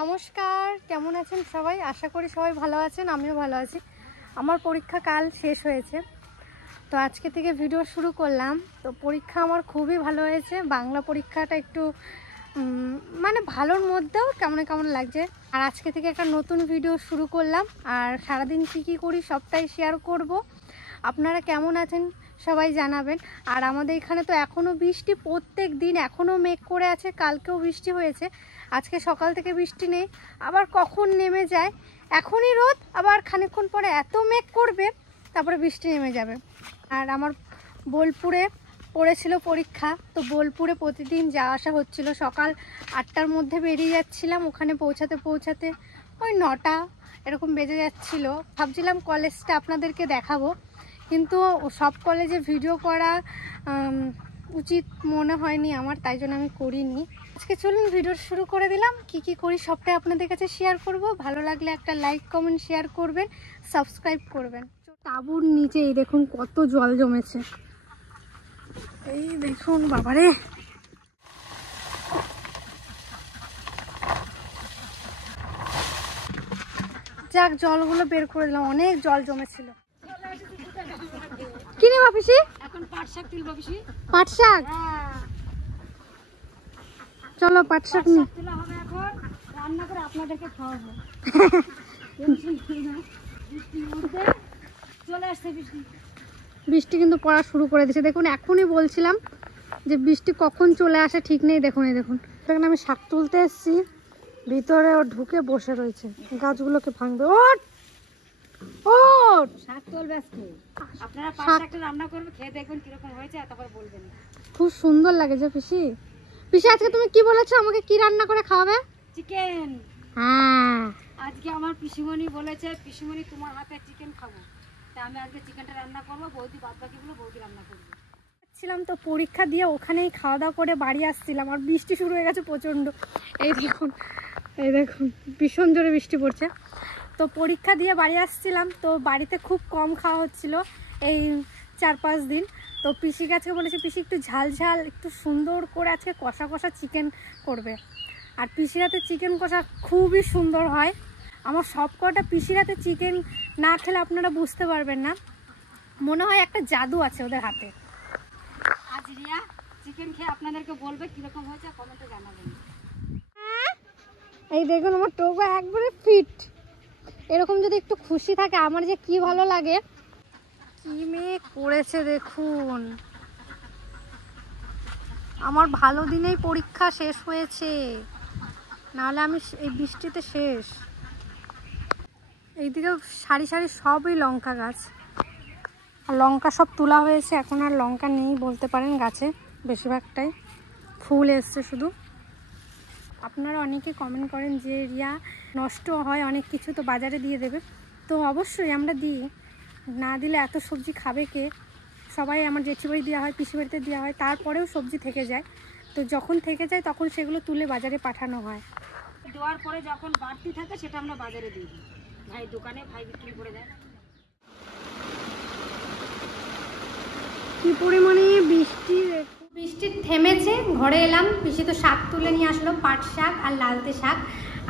নমস্কার, কেমন আছেন সবাই? আশা করি সবাই ভালো আছেন, আমিও ভালো আছি। আমার পরীক্ষা কাল শেষ হয়েছে, তো আজকে থেকে ভিডিও শুরু করলাম। তো পরীক্ষা আমার খুবই ভালো হয়েছে। বাংলা পরীক্ষাটা একটু মানে ভালোর মধ্যেও কেমন কেমন লাগছে। আর আজকে থেকে একটা নতুন ভিডিও শুরু করলাম, আর সারাদিন কী করি সবটাই শেয়ার করব। আপনারা কেমন আছেন সবাই জানাবেন। আর আমাদের এখানে তো এখনও বৃষ্টি, প্রত্যেক দিন এখনও মেঘ করে আছে। কালকেও বৃষ্টি হয়েছে, আজকে সকাল থেকে বৃষ্টি নেই, আবার কখন নেমে যায়। এখনই রোদ, আবার খানিকক্ষণ পরে এত মেঘ করবে, তারপরে বৃষ্টি নেমে যাবে। আর আমার বোলপুরে পড়েছিল পরীক্ষা, তো বোলপুরে প্রতিদিন যাওয়া আসা হচ্ছিল। সকাল 8টার মধ্যে বেরিয়ে যাচ্ছিলাম, ওখানে পৌঁছাতে ওই 9টা এরকম বেজে যাচ্ছিল। ভাবছিলাম কলেজটা আপনাদেরকে দেখাবো, কিন্তু সব কলেজে ভিডিও করা উচিত মনে হয়নি আমার, তাই জন্য আমি করিনি। আজকে চলুন ভিডিও শুরু করে দিলাম। কি করি সবটাই আপনাদের কাছে শেয়ার করব। ভালো লাগলে একটা লাইক কমেন্ট শেয়ার করবেন, সাবস্ক্রাইব করবেন। তাঁবুর নিচে এই দেখুন কত জল জমেছে, এই দেখুন বাবারে। যাক, জলগুলো বের করে দিলাম, অনেক জল জমেছিল। কি নেবা পিসি? এখন পাট শাক তুলবো পিসি। পাট শাক? চলো পাট শাক নি তোলা হবে, এখন রান্না করে আপনাদেরকে খাওয়াবো। চলে আসছে বৃষ্টি, বৃষ্টি কিন্তু পড়া শুরু করে দিয়েছে। দেখুন এখনই বলছিলাম যে বৃষ্টি কখন চলে আসে ঠিক নেই। দেখুন এই দেখুন, এখানে আমি শাক তুলতে এসেছি, ভিতরে ও ঢুকে বসে রয়েছে, গাছগুলোকে ভাঙবে। ওঠ ওঠ, শাক তুলবে আজকে। আপনারা পাট শাকটা রান্না করবেন, খেয়ে দেখবেন কিরকম হয়েছে, তারপর বলবেন। খুব সুন্দর লাগে যে পিসি। পিসি আজকে তুমি কি বলেছো, আমাকে কি রান্না করে খাওয়াবে? চিকেন। হ্যাঁ, আজকে আমার পিসিমণি বলেছে, পিসিমণি তোমার হাতে চিকেন খাবো, তা আমি আজকে চিকেনটা রান্না করবো, বৌদি বাদ বাকিগুলো বৌদি রান্না করবে। ছিলাম তো পরীক্ষা দিয়ে ওখানেই খাওয়া দাওয়া করে বাড়ি আসছিলাম, আর বৃষ্টি শুরু হয়ে গেছে প্রচণ্ড। এই দেখুন ভীষণ জোরে বৃষ্টি পড়ছে। তো পরীক্ষা দিয়ে বাড়ি আসছিলাম, তো বাড়িতে খুব কম খাওয়া হচ্ছিল এই 4-5 দিন। তো পিসি কাছে বলেছে, পিসি একটু ঝাল ঝাল একটু সুন্দর করে আজকে কষা কষা চিকেন করবে। আর পিসির হাতে চিকেন কষা খুবই সুন্দর হয়। আমার সব কটা পিসির হাতে চিকেন না খেলে আপনারা বুঝতে পারবেন না, মনে হয় একটা জাদু আছে ওদের হাতে। আজ রিয়া চিকেন খেয়ে আপনাদেরকে বলবে কিরকম হয়েছে, কমেন্টে জানাবেন। এই দেখুন আমার টোকা একবারে ফিট। এরকম যদি একটু খুশি থাকে আমার যে কি ভালো লাগে। কি মেঘ করেছে দেখুন, আমার ভালো দিনেই পরীক্ষা শেষ হয়েছে, নাহলে আমি এই বৃষ্টিতে শেষ। এইদিকে সারি সারি সবই লঙ্কা গাছ, আর লঙ্কা সব তোলা হয়েছে, এখন আর লঙ্কা নেই বলতে পারেন গাছে, বেশিরভাগটাই ফুল এসছে শুধু। আপনারা অনেকে কমেন্ট করেন যে রিয়া নষ্ট হয় অনেক কিছু, তো বাজারে দিয়ে দেবে। তো অবশ্যই আমরা দিই, না দিলে এত সবজি খাবে কে? সবাই আমার জেঠি বাড়ি দেওয়া হয়, পিসি বাড়িতে দেওয়া হয়, তারপরেও সবজি থেকে যায়। তো যখন থেকে যায় তখন সেগুলো তুলে বাজারে পাঠানো হয়। দেওয়ার পরে যখন বাড়তি থাকে সেটা আমরা বাজারে দিই, ভাই দোকানে ভাই বিক্রি করে দেয়। কি পরিমাণে বৃষ্টি থেমেছে, ঘরে এলাম। পিসি তো শাক তুলে নিয়ে আসলো, পাট শাক আর লালতে শাক।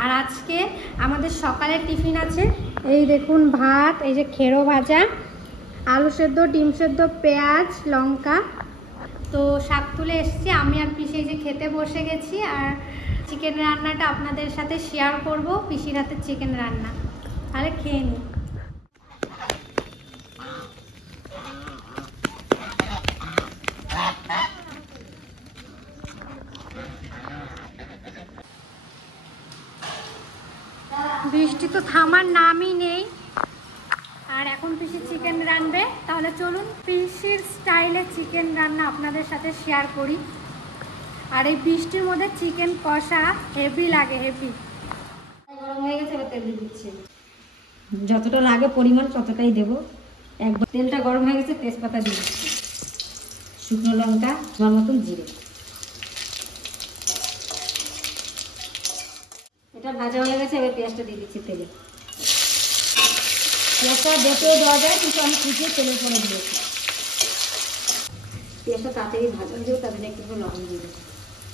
আর আজকে আমাদের সকালের টিফিন আছে, এই দেখুন ভাত, এই যে খেরো ভাজা, আলু সেদ্ধ, ডিম সেদ্ধ, পেঁয়াজ, লঙ্কা। তো শাক তুলে এসেছি, আমি আর পিসি এই যে খেতে বসে গেছি। আর চিকেন রান্নাটা আপনাদের সাথে শেয়ার করব, পিসির হাতের চিকেন রান্না। তাহলে খেয়ে নিই। বৃষ্টি তো থামার নামই নেই, আর এখন পিসি চিকেন রানবে। তাহলে চলুন পিসির স্টাইলে চিকেন রান্না আপনাদের সাথে শেয়ার করি। আর এই বৃষ্টির মধ্যে চিকেন কষা হেভি লাগে, হেভি। গরম হয়ে গেছে, এবার তেল দিয়ে দিচ্ছি। যতটা লাগে পরিমাণ ততটাই দেবো। একবার তেলটা গরম হয়ে গেছে, তেজপাতা দিয়ে দিচ্ছি, শুকনো লঙ্কা, আমার মতন জিরে। এটা ভাজা হয়ে গেছে, এবার পেঁয়াজটা দিয়ে দিচ্ছি তেলে। পেঁয়াজটা বেটেও দেওয়া যায়, কিন্তু আমি কুচিয়ে তেলের পরে দিয়েছি। পেঁয়াজটা তাড়াতাড়ি ভাজা হয়ে যাবে, তাদের একটু লবণ দিয়ে দেবো।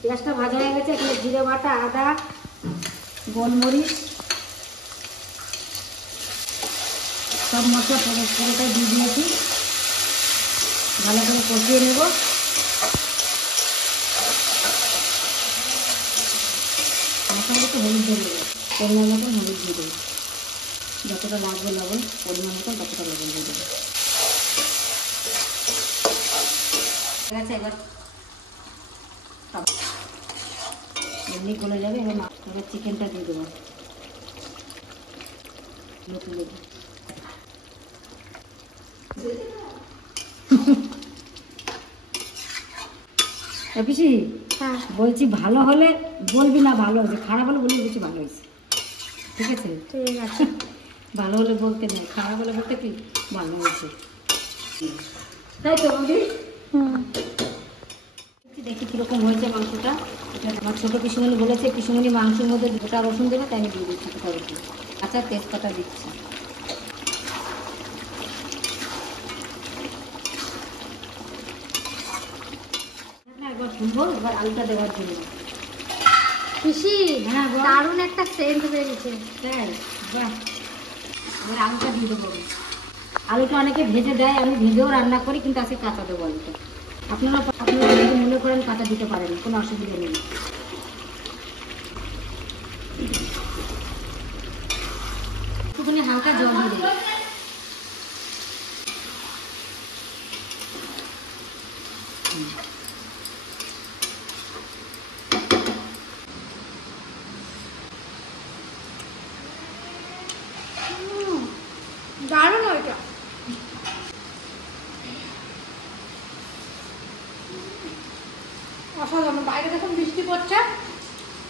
পেঁয়াজটা ভাজা হয়ে গেছে, এখানে জিরে বাটা, আদা, গোলমরিচ সব মশলা পুরোটাই দিয়ে দিয়েছি। ভালো করে কষিয়ে নেব। মশলা তো হলুদ দিয়ে দেবো, পরিমাণ মতন হলুদ দিয়ে দেবো, যতটা লাগবে লবণ পরিমাণ মতন ততটা লবণ দিয়ে দেবো। ঠিক আছে, এবার এমনি গলে যাবে। এবার চিকেনটা দিয়ে দেবো, তুলে দেবো। পিসি বলছি ভালো হলে বলবি না ভালো হয়েছে, খারাপ হলে বলবি বেশি ভালো হয়েছে। ঠিক আছে, ঠিক আছে। ভালো হলে বলতে নেই, খারাপ হলে বলতে কি ভালো হয়েছে, তাই তো বলবি। দেখি কিরকম হয়েছে মাংসটা। এটা আমার ছোটো পিসুমণি বলেছে পিসুমণি মাংসের মধ্যে 2টা রসুন দেবে, তাই আমি দিয়ে দিচ্ছি 2টা রসুন। আচ্ছা, তেজপাতা দিচ্ছি। একবার শুনবো, এবার আলুটা দেওয়ার জন্য। পিসি দারুণ একটা সেন্ট বেরিয়েছে। তাই, বাহ। এবার আলুটা দিয়ে দেবো। আলুটা অনেকে ভেজে দেয়, আমি ভেজেও রান্না করি, কিন্তু আজকে কাঁচা দেবো আলুটা। আপনারা যদি মনে করেন কাঁচা দিতে পারেন, কোনো অসুবিধা নেই। একটুখানি হালকা জল দিয়ে দেবো। দারুণ ওইটা। অসাধারণ। বাইরে দেখুন বৃষ্টি পড়ছে,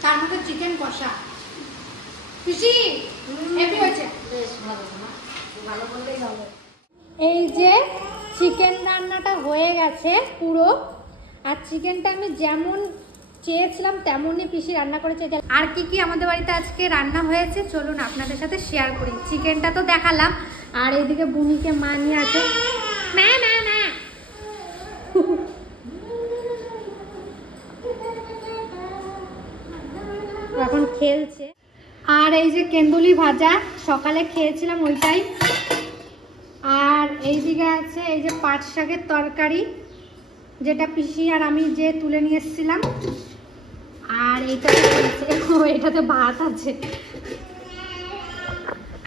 তার মধ্যে চিকেন কষা। পিসি হেভি হয়েছে। ভালো বললেই হবে। এই যে চিকেন রান্নাটা হয়ে গেছে পুরো, আর চিকেনটা আমি যেমন চেয়েছিলাম তেমনই পিসি রান্না করেছে। আর কি কি আমাদের বাড়িতে আজকে রান্না হয়েছে চলুন আপনাদের সাথে শেয়ার করি। চিকেনটা তো দেখালাম, আর এইদিকে বুনিকে মা নিয়ে আছে, মা মা মা এখন খেলছে। আর এই যে কেন্দুলি ভাজা সকালে খেয়েছিলাম ওইটাই। আর এইদিকে আছে এই যে পাট শাকের তরকারি, যেটা পিসি আর আমি যে তুলে নিয়ে এসেছিলাম। আর এটাতে ভাত আছে।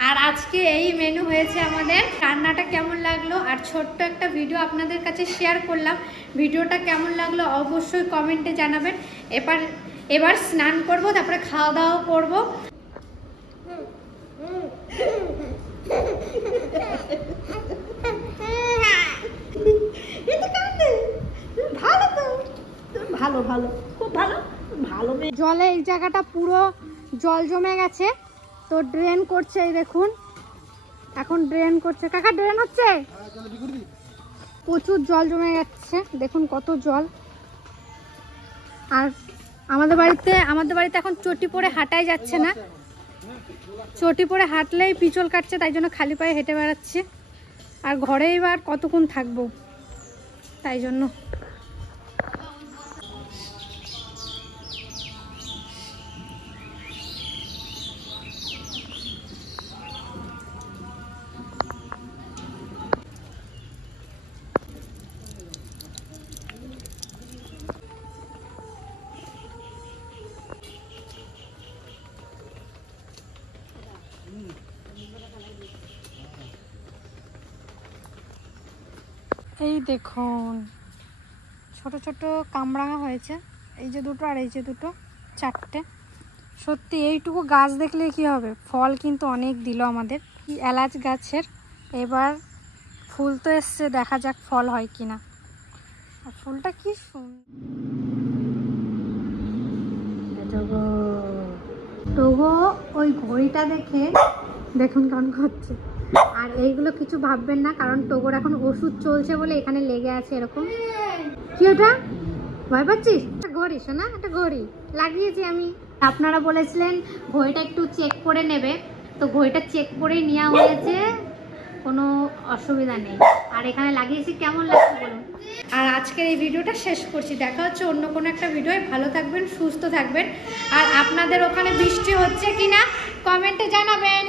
আর আজকে এই মেনু হয়েছে আমাদের। রান্নাটা কেমন লাগলো আর ছোট্ট একটা ভিডিও আপনাদের কাছে শেয়ার করলাম। ভিডিওটা কেমন লাগলো অবশ্যই কমেন্টে জানাবেন। এবার স্নান করব, তারপরে খাওয়া দাওয়া করব। ভালো ভালো, খুব ভালো ভালো। জলে এই জায়গাটা পুরো জল জমে গেছে, তো ড্রেন করছে। এই দেখুন এখন ড্রেন করছে। কাকা ড্রেন হচ্ছে, প্রচুর জল জমে যাচ্ছে, দেখুন কত জল। আর আমাদের বাড়িতে এখন চটি পরে হাঁটাই যাচ্ছে না, চটি পরে হাঁটলেই পিছল কাটছে, তাই জন্য খালি পায়ে হেঁটে বেড়াচ্ছে। আর ঘরে এবার কতক্ষণ থাকবো, তাই জন্য। এই দেখুন ছোট ছোট কামরাঙা হয়েছে, এই যে দুটো আর এই যে দুটো, 4টে। সত্যি এইটুকু গাছ দেখলে কি হবে, ফল কিন্তু অনেক দিল আমাদের। কি এলাচ গাছের, এবার ফুল তো এসছে, দেখা যাক ফল হয় কিনা। আর ফুলটা কি সুন্দর। ওই ঘড়িটা দেখে দেখুন কেমন করছে। আর এইগুলো কিছু ভাববেন না, কারণ টোগোর এখন ওষুধ চলছে বলে এখানে লেগে আছে এরকম। কি ওটা ভয় পাচ্ছিস? একটা ঘড়ি শোনা, একটা ঘড়ি লাগিয়েছি আমি। আপনারা বলেছিলেন ঘড়িটা একটু চেক করে নেবে, তো ঘড়িটা চেক করেই নেওয়া হয়েছে, কোনো অসুবিধা নেই। আর এখানে লাগিয়েছি, কেমন লাগছে বলুন। আর আজকের এই ভিডিওটা শেষ করছি। দেখা হচ্ছে অন্য কোনো একটা ভিডিওয়। ভালো থাকবেন, সুস্থ থাকবেন। আর আপনাদের ওখানে বৃষ্টি হচ্ছে কিনা কমেন্টে জানাবেন।